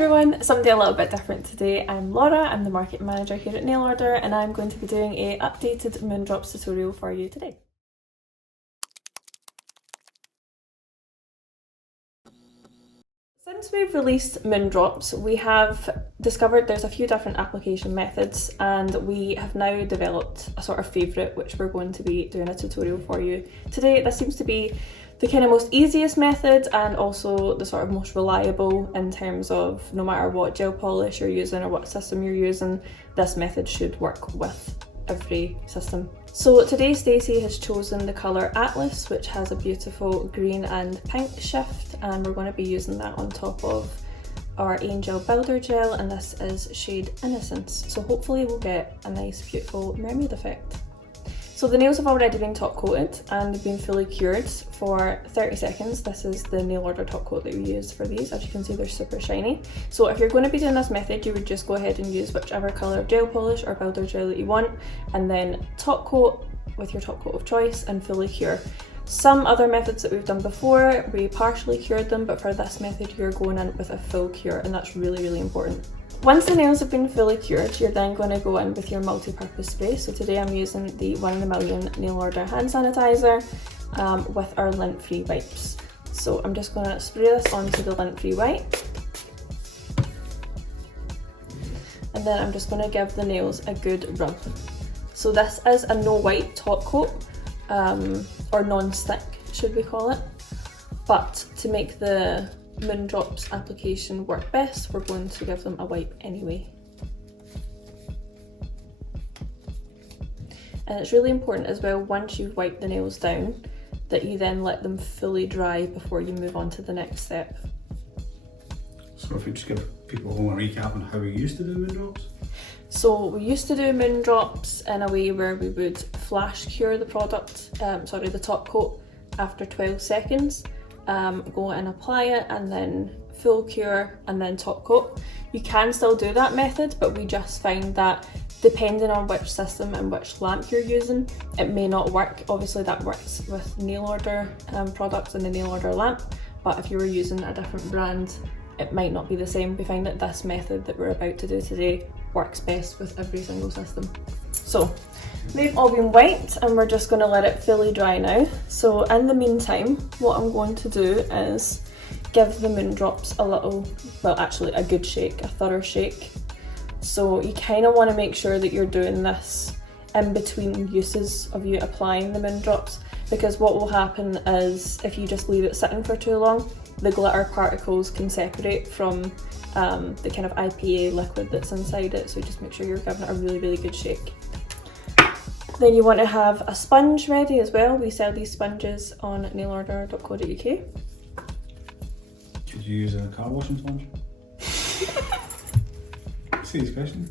everyone, something a little bit different today. I'm Laura, I'm the market manager here at Nail Order, and I'm going to be doing a updated MoonDrops tutorial for you today. Since we've released MoonDrops, we have discovered there's a few different application methods, and we have now developed a sort of favourite which we're going to be doing a tutorial for you today. This seems to be the kind of most easiest method and also the sort of most reliable in terms of no matter what gel polish you're using or what system you're using, this method should work with every system. So today Stacey has chosen the colour Atlas, which has a beautiful green and pink shift, and we're going to be using that on top of our Angel Builder Gel, and this is shade Innocence. So hopefully we'll get a nice beautiful mermaid effect. So the nails have already been top coated and been fully cured for 30 seconds. This is the Nail Order top coat that we use for these. As you can see, they're super shiny. So if you're going to be doing this method, you would just go ahead and use whichever colour gel polish or builder gel that you want, and then top coat with your top coat of choice and fully cure. Some other methods that we've done before, we partially cured them, but for this method you're going in with a full cure, and that's really, really important. Once the nails have been fully cured, you're then going to go in with your multi-purpose spray. So today I'm using the 1 in a million Nail Order hand sanitizer with our lint-free wipes. So I'm just going to spray this onto the lint-free wipe, and then I'm just going to give the nails a good rub. So this is a no wipe top coat, or non-stick should we call it, but to make the MoonDrops application work best, we're going to give them a wipe anyway. And it's really important as well, once you've wiped the nails down, that you then let them fully dry before you move on to the next step. So if we just give people a recap on how we used to do MoonDrops? So we used to do MoonDrops in a way where we would flash cure the product, the top coat after 12 seconds. Go and apply it, and then full cure, and then top coat. You can still do that method, but we just find that depending on which system and which lamp you're using, it may not work. Obviously that works with Nail Order products and the Nail Order lamp, but if you were using a different brand, it might not be the same. We find that this method that we're about to do today works best with every single system. So they've all been wiped and we're just going to let it fully dry now. So in the meantime, what I'm going to do is give the MoonDrops a little, well actually a good shake, a thorough shake. So you kind of want to make sure that you're doing this in between uses of you applying the MoonDrops, because what will happen is if you just leave it sitting for too long, the glitter particles can separate from the kind of IPA liquid that's inside it, so just make sure you're giving it a really, really good shake. Then you want to have a sponge ready as well. We sell these sponges on nailorder.co.uk. Could you use a car washing sponge? Serious question.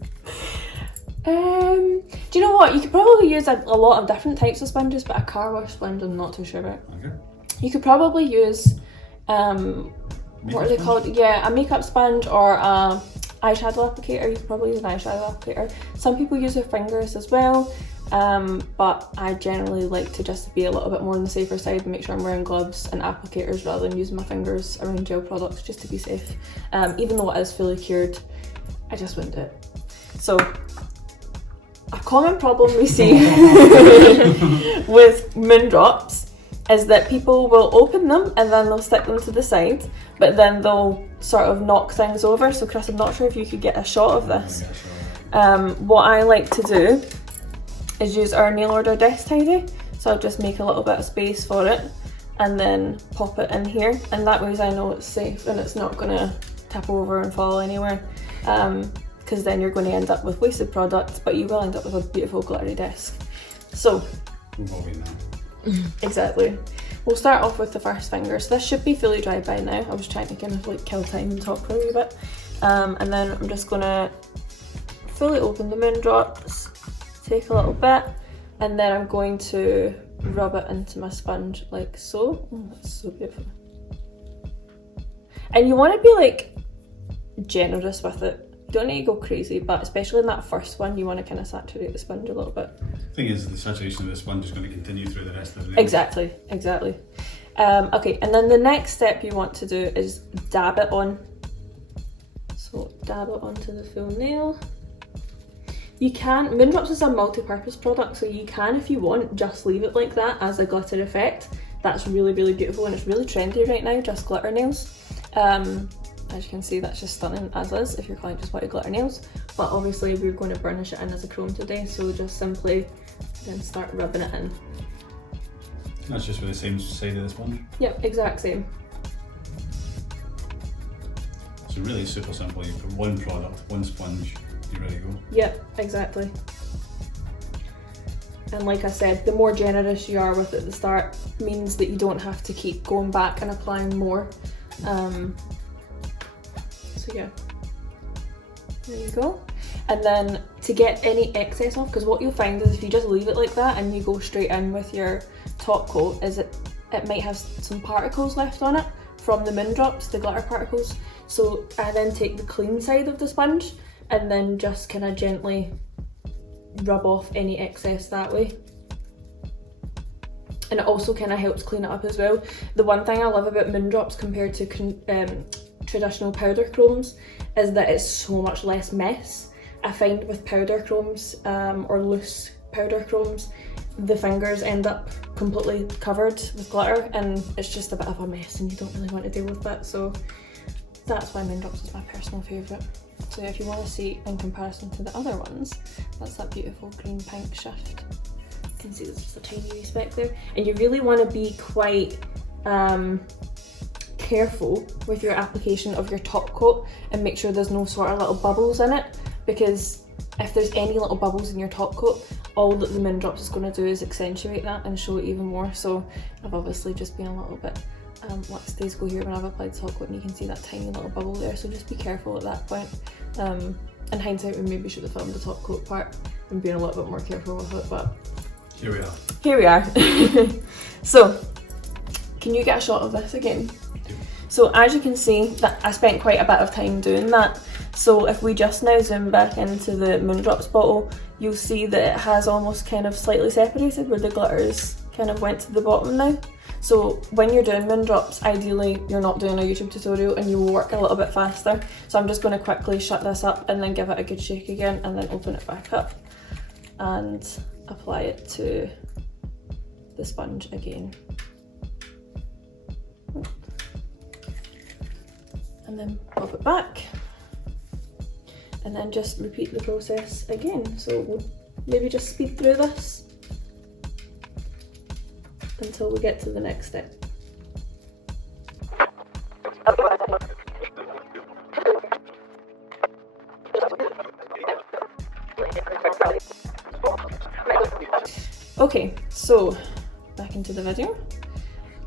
Do you know what? You could probably use a lot of different types of sponges, but a car wash sponge I'm not too sure about. Okay. You could probably use what are they called? Yeah, a makeup sponge or a eyeshadow applicator. You could probably use an eyeshadow applicator. Some people use their fingers as well, but I generally like to just be a little bit more on the safer side and make sure I'm wearing gloves and applicators rather than using my fingers around gel products, just to be safe. Even though it is fully cured, I just wouldn't do it. So a common problem we see with MoonDrops is that people will open them and then they'll stick them to the side, but then they'll sort of knock things over. So Chris, I'm not sure if you could get a shot of this. What I like to do is use our Nail Order desk tidy. So I'll just make a little bit of space for it and then pop it in here, and that way I know it's safe and it's not going to tip over and fall anywhere, because then you're going to end up with wasted products, but you will end up with a beautiful glittery desk. So we've all been there. Exactly. We'll start off with the first finger. So this should be fully dry by now. I was trying to kind of like kill time and talk for a wee bit. And then I'm just going to fully open the MoonDrops, take a little bit, and then I'm going to rub it into my sponge like so. Oh, that's so beautiful. And you want to be like generous with it. You don't need to go crazy, but especially in that first one, you want to kind of saturate the sponge a little bit. The thing is, the saturation of the sponge is going to continue through the rest of the nail. Exactly. Okay, and then the next step you want to do is dab it on. So dab it onto the full nail. You can, MoonDrops is a multi-purpose product, so you can, if you want, just leave it like that as a glitter effect. That's really, really beautiful, and it's really trendy right now, just glitter nails. As you can see, that's just stunning as is if your client just wanted glitter nails. But obviously we're going to burnish it in as a chrome today, so just simply then start rubbing it in. That's just with the same side of the sponge? Yep, exact same. So really super simple, you put one product, one sponge, you're ready to go. Yep, exactly. And like I said, the more generous you are with it at the start means that you don't have to keep going back and applying more. So yeah, there you go. And then to get any excess off, because what you'll find is if you just leave it like that and you go straight in with your top coat, is it might have some particles left on it from the MoonDrops, the glitter particles. So I then take the clean side of the sponge and then just kind of gently rub off any excess that way. And it also kind of helps clean it up as well. The one thing I love about MoonDrops compared to traditional powder chromes is that it's so much less mess. I find with powder chromes or loose powder chromes, the fingers end up completely covered with glitter and it's just a bit of a mess and you don't really want to deal with that. So that's why MoonDrops is my personal favourite. So if you want to see in comparison to the other ones, that's that beautiful green pink shift. You can see there's just a tiny wee speck there. And you really want to be quite careful with your application of your top coat and make sure there's no sort of little bubbles in it, because if there's any little bubbles in your top coat, all that the MoonDrops is going to do is accentuate that and show it even more. So I've obviously just been a little bit lackadaisical here when I've applied the top coat, and you can see that tiny little bubble there, so just be careful at that point. In hindsight, we maybe should have filmed the top coat part and been a little bit more careful with it, but here we are. Here we are. So, can you get a shot of this again? So as you can see, that I spent quite a bit of time doing that. So if we just now zoom back into the MoonDrops bottle, you'll see that it has almost kind of slightly separated where the glitters kind of went to the bottom now. So when you're doing MoonDrops, ideally you're not doing a YouTube tutorial and you will work a little bit faster. So I'm just going to quickly shut this up and then give it a good shake again and then open it back up and apply it to the sponge again. And then pop it back and then just repeat the process again. So we'll maybe just speed through this until we get to the next step. Okay, so back into the video.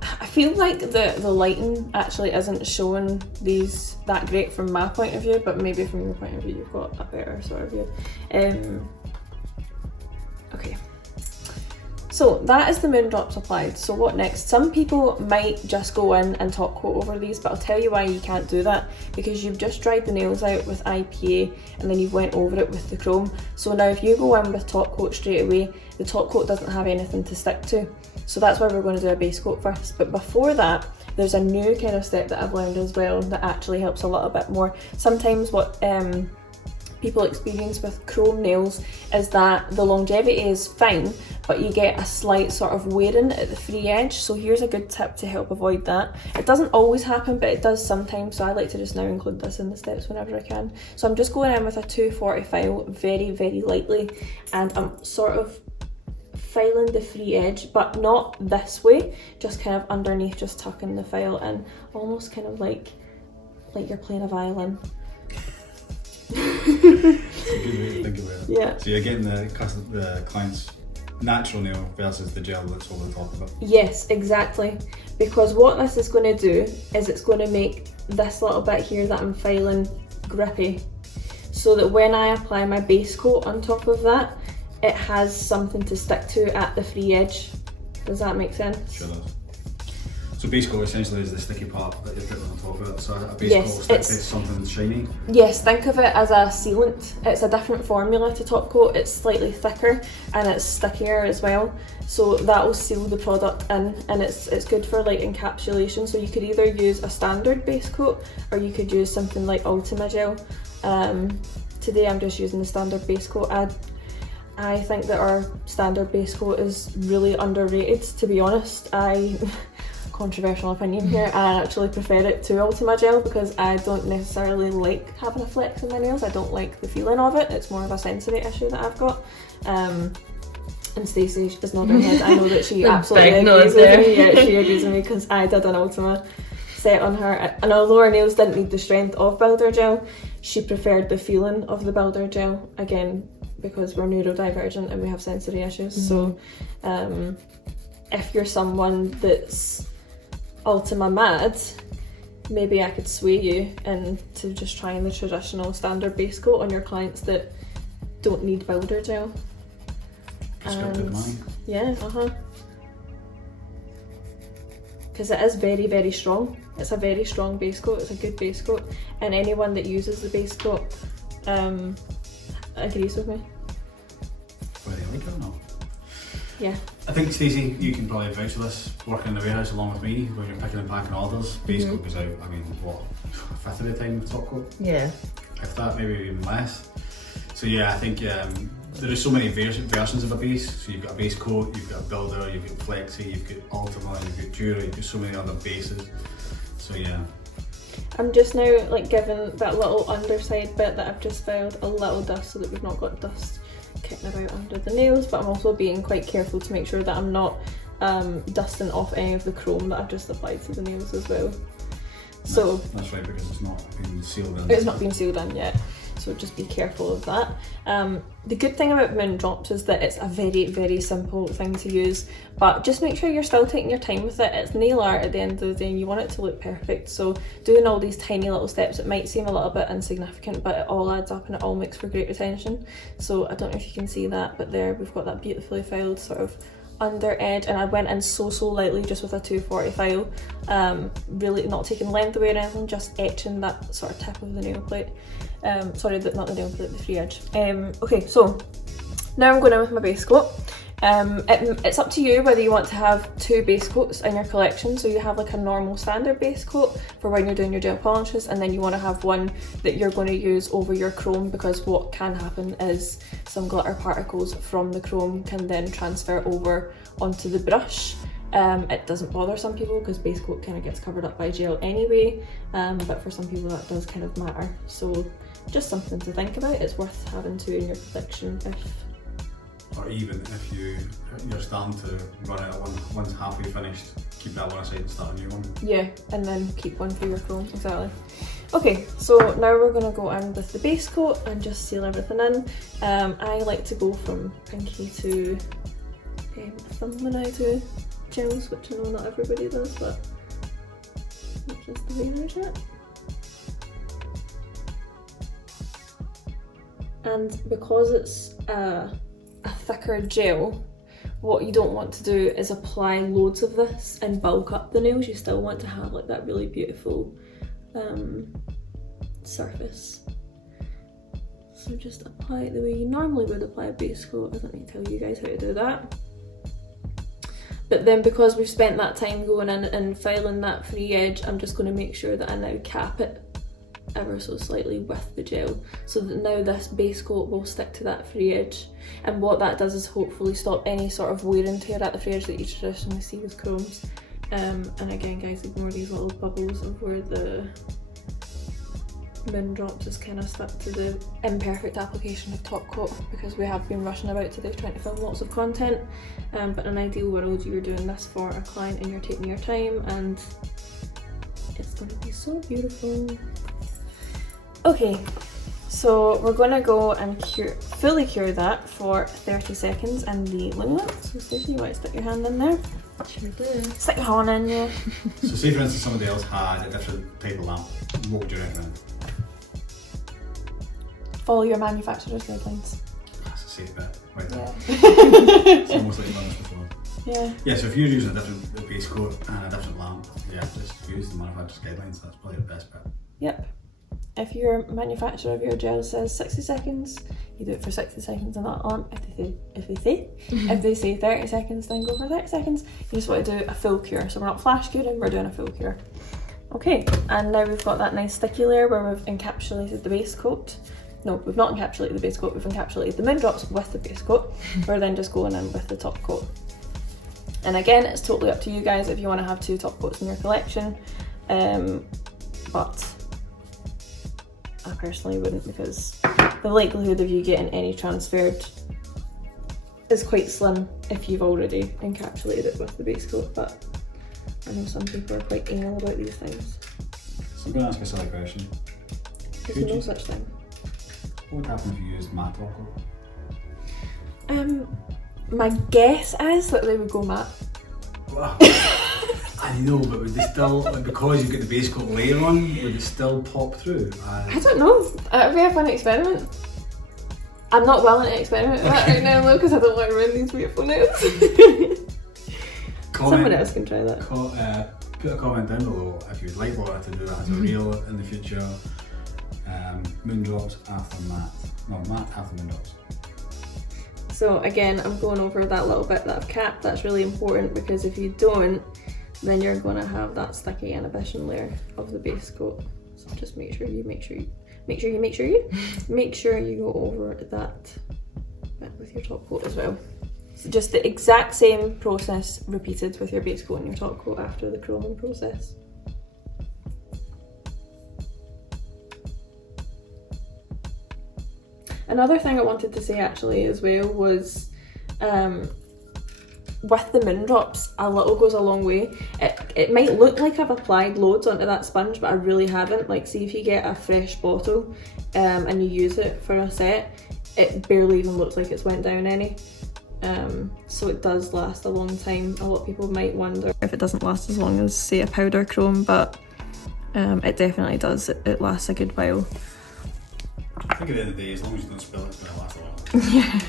I feel like the lighting actually isn't showing these that great from my point of view, but maybe from your point of view you've got a better sort of view. Okay, so that is the MoonDrops applied. So what next? Some people might just go in and top coat over these, but I'll tell you why you can't do that, because you've just dried the nails out with IPA and then you've went over it with the chrome. So now if you go in with top coat straight away, the top coat doesn't have anything to stick to. So that's why we're going to do a base coat first. But before that, there's a new kind of step that I've learned as well that actually helps a little bit more. Sometimes what people experience with chrome nails is that the longevity is fine, but you get a slight sort of wearing at the free edge. So here's a good tip to help avoid that. It doesn't always happen, but it does sometimes. So I like to just now include this in the steps whenever I can. So I'm just going in with a 240 file very, very lightly, and I'm sort of filing the free edge, but not this way, just kind of underneath, just tucking the file in, almost kind of like you're playing a violin. It's a good way to think about it. Yeah. So you're getting the client's natural nail versus the gel that's over the top of it. Yes, exactly. Because what this is going to do is it's going to make this little bit here that I'm filing grippy, so that when I apply my base coat on top of that, it has something to stick to at the free edge. Does that make sense? Sure does. So base coat essentially is the sticky part that you're putting on top of it. So a base Yes, coat will stick it's- to something shiny. Yes, think of it as a sealant. It's a different formula to top coat. It's slightly thicker and it's stickier as well. So that will seal the product in, and it's good for like encapsulation. So you could either use a standard base coat or you could use something like Ultima Gel. Today I'm just using the standard base coat. I think that our standard base coat is really underrated, to be honest. Controversial opinion here, I actually prefer it to Ultima Gel because I don't necessarily like having a flex in my nails. I don't like the feeling of it. It's more of a sensory issue that I've got. And Stacey is nodding her head. I know that she absolutely agrees with me. Yeah, she agrees with me because I did an Ultima set on her, and although her nails didn't need the strength of Builder Gel, she preferred the feeling of the Builder Gel, again because we're neurodivergent and we have sensory issues. So if you're someone that's Ultima mad, maybe I could sway you into just trying the traditional standard base coat on your clients that don't need Builder Gel. Prescriptive money. Yeah, because it is very, very strong. It's a very strong base coat. It's a good base coat, and anyone that uses the base coat agrees with me. Whether you like it or not. Yeah. I think, Stacey, you can probably vouch for this, working in the warehouse along with me, when you're picking and packing orders. Base coat goes out, I mean, what, a fifth of the time with top coat? Yeah. If that, maybe even less. So yeah, I think there are so many versions of a base. So you've got a base coat, you've got a builder, you've got flexi, you've got Ultima, you've got Dura, you've got so many other bases. So yeah. I'm just now like giving that little underside bit that I've just filed a little dust so that we've not got dust kicking about under the nails, but I'm also being quite careful to make sure that I'm not dusting off any of the chrome that I've just applied to the nails as well. So that's right, because it's not been sealed in. It's not been sealed in yet, so just be careful of that. The good thing about MoonDrops is that it's a very, very simple thing to use, but just make sure you're still taking your time with it. It's nail art at the end of the day and you want it to look perfect, so doing all these tiny little steps, it might seem a little bit insignificant, but it all adds up and it all makes for great retention. So I don't know if you can see that, but there we've got that beautifully filed sort of under edge, and I went in so lightly just with a 240 file, really not taking length away or anything, just etching that sort of tip of the nail plate. Sorry, not the nail plate, the free edge. Okay, so now I'm going in with my base coat. It's up to you whether you want to have two base coats in your collection. So you have like a normal standard base coat for when you're doing your gel polishes, and then you want to have one that you're going to use over your chrome, because what can happen is some glitter particles from the chrome can then transfer over onto the brush. It doesn't bother some people because base coat kind of gets covered up by gel anyway, but for some people that does kind of matter. So just something to think about. It's worth having two in your collection Or even if you're starting to run out of one, one's halfway finished, keep that one aside and start a new one. Yeah, and then keep one for your chrome, exactly. Okay, so now we're going to go in with the base coat and just seal everything in. I like to go from pinky to thumb when I do gels, which I know not everybody does, but that's just the way there's it. And because it's a thicker gel, what you don't want to do is apply loads of this and bulk up the nails. You still want to have like that really beautiful surface. So just apply it the way you normally would apply a base coat. I don't need to tell you guys how to do that. But then because we've spent that time going in and filing that free edge, I'm just going to make sure that I now cap it ever so slightly with the gel, so that now this base coat will stick to that free edge. And what that does is hopefully stop any sort of wear and tear at the free edge that you traditionally see with chromes. And again guys, ignore these little bubbles of where the MoonDrops is kind of stuck to the imperfect application of top coat, because we have been rushing about today trying to film lots of content, but in an ideal world you're doing this for a client and you're taking your time and it's going to be so beautiful. Okay, so we're going to go and fully cure that for 30 seconds in the wing lamp. So Stacey, you want to stick your hand in there? Sure do. Stick your hand in there. So say for instance somebody else had a different type of lamp, what would you recommend? Follow your manufacturer's guidelines. That's a safe bet, right there. Yeah. It's almost like you've done this before. Yeah. Yeah, so if you're using a different base coat and a different lamp, yeah, just use the manufacturer's guidelines. That's probably the best bit. Yep. If your manufacturer of your gel says 60 seconds, you do it for 60 seconds on that lamp. If they say 30 seconds, then go for 30 seconds. You just want to do a full cure. So we're not flash curing, we're doing a full cure. Okay, and now we've got that nice sticky layer where we've encapsulated the base coat. No, we've not encapsulated the base coat, we've encapsulated the MoonDrops with the base coat. We're then just going in with the top coat. And again, it's totally up to you guys if you want to have 2 top coats in your collection. But I personally wouldn't, because the likelihood of you getting any transferred is quite slim if you've already encapsulated it with the base coat, but I know some people are quite anal about these things. So I'm going to ask a silly question. There's no such thing. What would happen if you used matte top coat? My guess is that they would go matte. Well, I know, but would they still, because you've got the base coat layer on, would it still pop through? I don't know. It would be a fun experiment. I'm not willing to experiment with that right now though, because I don't want to ruin these beautiful nails. Someone else can try that. Put a comment down below if you'd like Laura to do that as a reel in the future. MoonDrops after matte. No, matte after MoonDrops. So again, I'm going over that little bit that I've capped. That's really important, because if you don't, then you're going to have that sticky inhibition layer of the base coat. So just make sure you go over that bit with your top coat as well. So just the exact same process repeated with your base coat and your top coat after the chroming process. Another thing I wanted to say actually as well was with the MoonDrops, a little goes a long way. It might look like I've applied loads onto that sponge, but I really haven't. Like, see if you get a fresh bottle and you use it for a set, it barely even looks like it's went down any. So it does last a long time. A lot of people might wonder if it doesn't last as long as, say, a powder chrome, but it definitely does. It lasts a good while. I think at the end of the day, as long as you don't spill it, it's going to last a while. Yeah,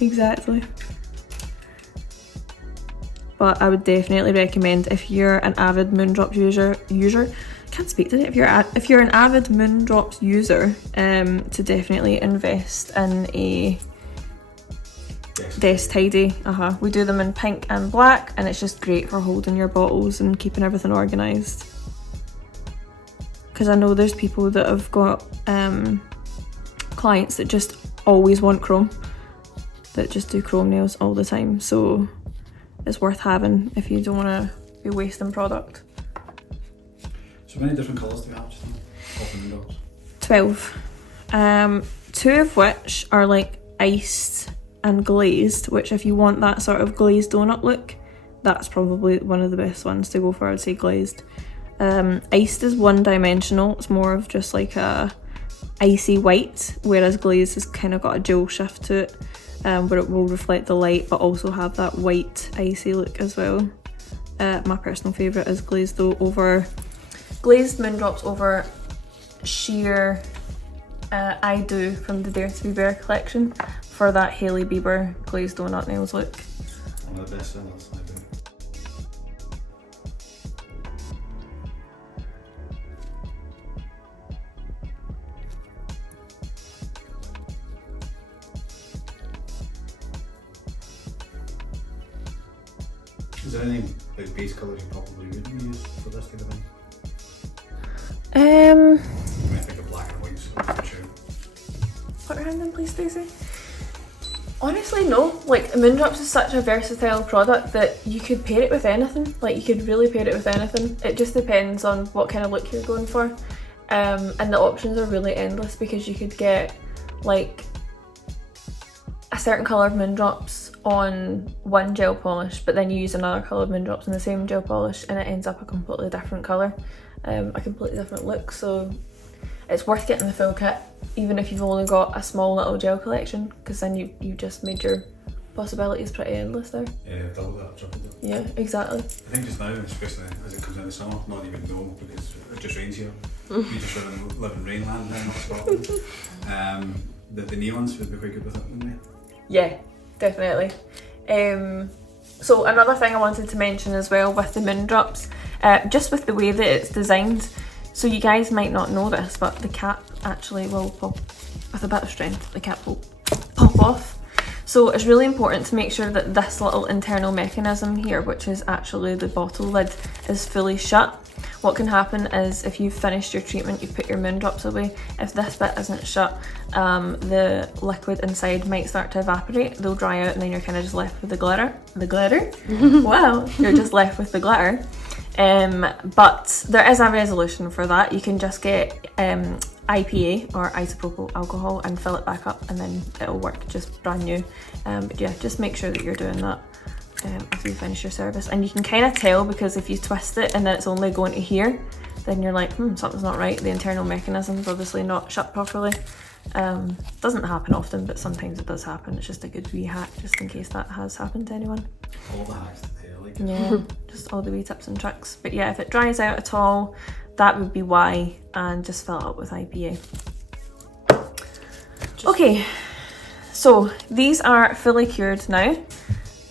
exactly. But I would definitely recommend, if you're an avid MoonDrops user, can't speak today. If you're an avid MoonDrops user, to definitely invest in a desk tidy. We do them in pink and black, and it's just great for holding your bottles and keeping everything organised. Because I know there's people that have got clients that just always want chrome, that just do chrome nails all the time, so it's worth having if you don't want to be wasting product. So many different colours do you have just now? 12. 2 of which are like iced and glazed, which if you want that sort of glazed donut look, that's probably one of the best ones to go for. I'd say glazed. Iced is one dimensional, it's more of just like a icy white, whereas glazed has kind of got a dual shift to it, where it will reflect the light but also have that white icy look as well. My personal favourite is glazed though, over glazed MoonDrops over sheer I Do from the Dare to Be Bare collection for that Hailey Bieber glazed donut nails look. One of the best sellers, I do. Is there any like base colours you probably wouldn't use for this kind of thing? I mean, I think of black and white, so I'm sure. Put your hand in please, Stacey. Honestly, no. Like, MoonDrops is such a versatile product that you could pair it with anything. Like, you could really pair it with anything. It just depends on what kind of look you're going for. And the options are really endless, because you could get like a certain colour of MoonDrops on one gel polish, but then you use another colour of MoonDrops in the same gel polish and it ends up a completely different colour, a completely different look. So it's worth getting the full kit, even if you've only got a small little gel collection, because then you just made your possibilities pretty endless there. Yeah, double that, triple that. Yeah, exactly. I think just now, especially as it comes into summer, not even know, because it just rains here. We just live in Rainland now, not Scotland. The neons would be quite good with it, wouldn't they? Yeah, definitely. So another thing I wanted to mention as well with the MoonDrops, just with the way that it's designed, so you guys might not know this, but the cap actually will pop, with a bit of strength, the cap will pop off. So it's really important to make sure that this little internal mechanism here, which is actually the bottle lid, is fully shut. What can happen is if you've finished your treatment, you've put your MoonDrops away, if this bit isn't shut, the liquid inside might start to evaporate, they'll dry out, and then you're kind of just left with the glitter. The glitter? Wow, you're just left with the glitter. But there is a resolution for that. You can just get IPA or isopropyl alcohol and fill it back up, and then it'll work just brand new. But yeah, just make sure that you're doing that after you finish your service. And you can kind of tell, because if you twist it and then it's only going to here, then you're like, something's not right. The internal mechanism's obviously not shut properly. Doesn't happen often, but sometimes it does happen. It's just a good wee hack, just in case that has happened to anyone. All the hacks to tell, like. Yeah, just all the wee tips and tricks. But yeah, if it dries out at all, that would be why, and just fill it up with IPA. Okay, so these are fully cured now,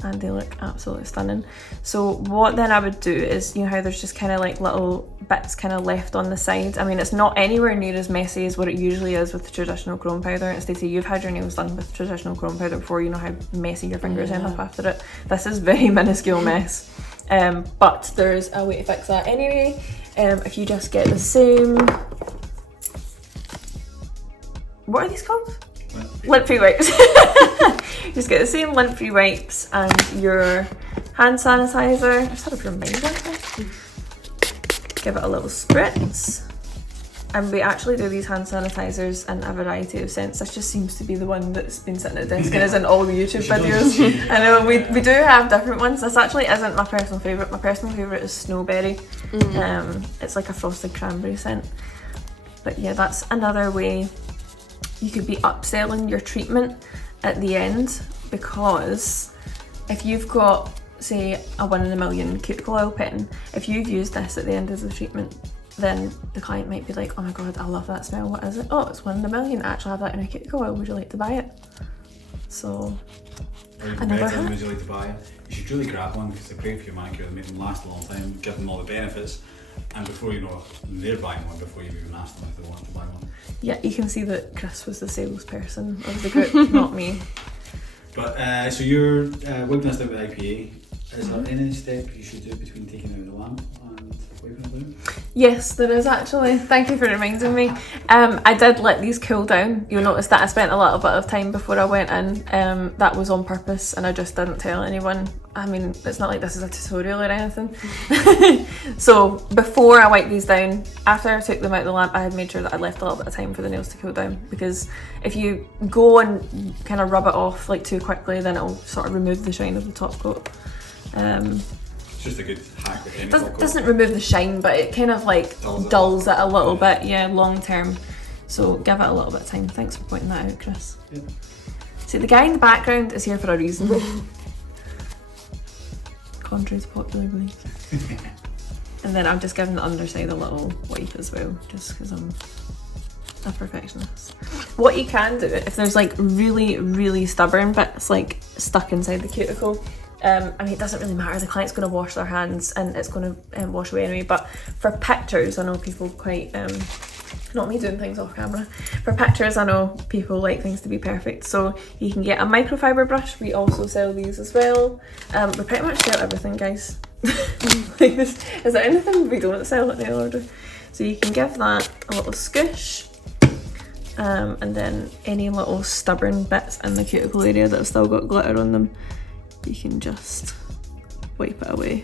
and they look absolutely stunning. So what then I would do is, you know how there's just kind of like little bits kind of left on the side. I mean, it's not anywhere near as messy as what it usually is with traditional chrome powder. And Stacey, you've had your nails done with traditional chrome powder before, you know how messy your fingers end up after it. This is very minuscule mess, but there's a way to fix that anyway. If you just get the same, what are these called? Lint-free wipes. Just get the same lint-free wipes and your hand sanitizer. I just had a reminder. Give it a little spritz. And we actually do these hand sanitizers in a variety of scents. This just seems to be the one that's been sitting at the desk and is in all the YouTube videos. I know, we do have different ones. This actually isn't my personal favourite. My personal favourite is Snowberry. It's like a frosted cranberry scent. But yeah, that's another way you could be upselling your treatment at the end, because if you've got, say, a 1 in a million cuticle oil pen, if you've used this at the end of the treatment, then the client might be like, oh my god, I love that smell, what is it? Oh, it's 1 in a million, I actually have that in a cuticle oil, would you like to buy it? So, another hack. Would you like to buy it? You should really grab one, because they're great for your manicure, they make them last a long time, give them all the benefits, and before you know it, they're buying one before you've even asked them if they want to buy one. Yeah, you can see that Chris was the salesperson of the group, not me. But so you're whipping us out with IPA. Is there any step you should do between taking out the lamp and wiping it down? Yes, there is actually. Thank you for reminding me. I did let these cool down. You'll notice that I spent a little bit of time before I went in. That was on purpose, and I just didn't tell anyone. I mean, it's not like this is a tutorial or anything. So before I wiped these down, after I took them out of the lamp, I had made sure that I left a little bit of time for the nails to cool down, because if you go and kind of rub it off like too quickly, then it'll sort of remove the shine of the top coat. It's just a good hack with any top coat. Doesn't remove the shine, but it kind of like dulls it a little bit, yeah, long term. So give it a little bit of time. Thanks for pointing that out, Chris. Yeah. See, the guy in the background is here for a reason. Contrary to popular belief. And then I'm just giving the underside a little wipe as well, just because I'm a perfectionist. What you can do, if there's like really, really stubborn bits like stuck inside the cuticle, I mean, it doesn't really matter, the client's going to wash their hands and it's going to wash away anyway, but for pictures, I know people quite, not me doing things off camera, for pictures I know people like things to be perfect, so you can get a microfiber brush. We also sell these as well. We pretty much sell everything, guys. Like this, is there anything we don't sell at nail order? So you can give that a little squish, and then any little stubborn bits in the cuticle area that have still got glitter on them, you can just wipe it away.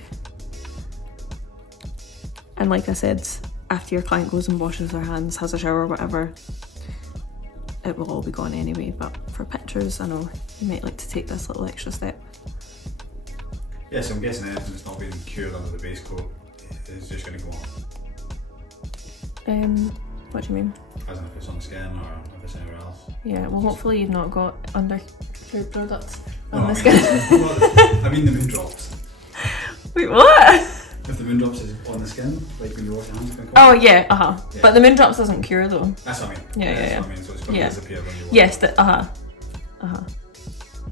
And like I said, after your client goes and washes their hands, has a shower or whatever, it will all be gone anyway, but for pictures, I know you might like to take this little extra step. Yeah, so I'm guessing anything that's not been cured under the base coat is just going to go on. What do you mean? As in if it's on the skin or if it's anywhere else. Yeah, well hopefully you've not got under-cured products on No, the skin. I mean the MoonDrops. Wait, what? If the MoonDrops is on the skin, like when you wash your hands, it's going to Oh yeah, Yeah. But the MoonDrops doesn't cure though. That's what I mean. Yeah. That's what I mean, so it's going to disappear when you wash Yes, it.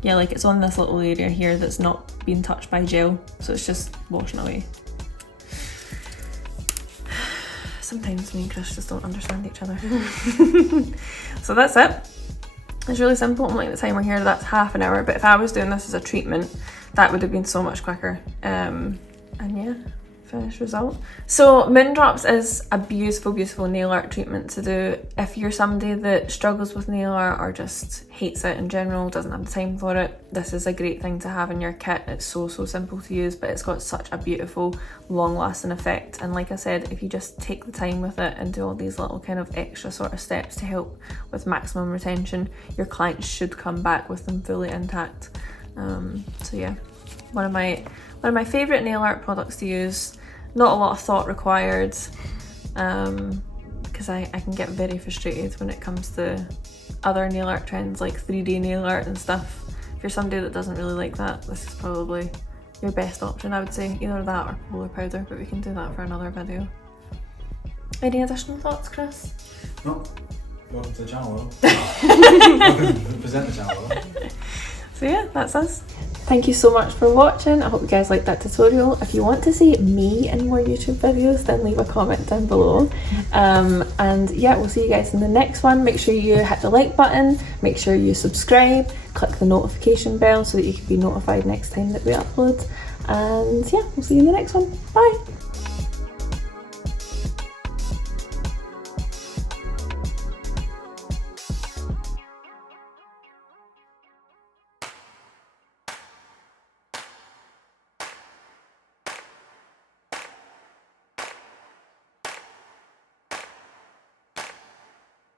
Yeah, yeah, like it's on this little area here that's not being touched by gel, so it's just washing away. Sometimes me and Chris just don't understand each other. So that's it. It's really simple. I'm looking at the timer here, that's half an hour, but if I was doing this as a treatment, that would have been so much quicker. And yeah, finished result. So MoonDrops is a beautiful, beautiful nail art treatment to do if you're somebody that struggles with nail art or just hates it in general, doesn't have the time for it. This is a great thing to have in your kit. It's so simple to use, but it's got such a beautiful, long-lasting effect. And like I said, if you just take the time with it and do all these little kind of extra sort of steps to help with maximum retention, your clients should come back with them fully intact. So yeah, one of my favourite nail art products to use. Not a lot of thought required, because I can get very frustrated when it comes to other nail art trends like 3D nail art and stuff. If you're somebody that doesn't really like that, this is probably your best option, I would say. Either that or polar powder, but we can do that for another video. Any additional thoughts, Chris? No. Welcome to the channel. Welcome to present the channel. So yeah, that's us. Thank you so much for watching. I hope you guys liked that tutorial. If you want to see me in more YouTube videos, then leave a comment down below. And yeah, we'll see you guys in the next one. Make sure you hit the like button, make sure you subscribe, click the notification bell so that you can be notified next time that we upload. And yeah, we'll see you in the next one. Bye!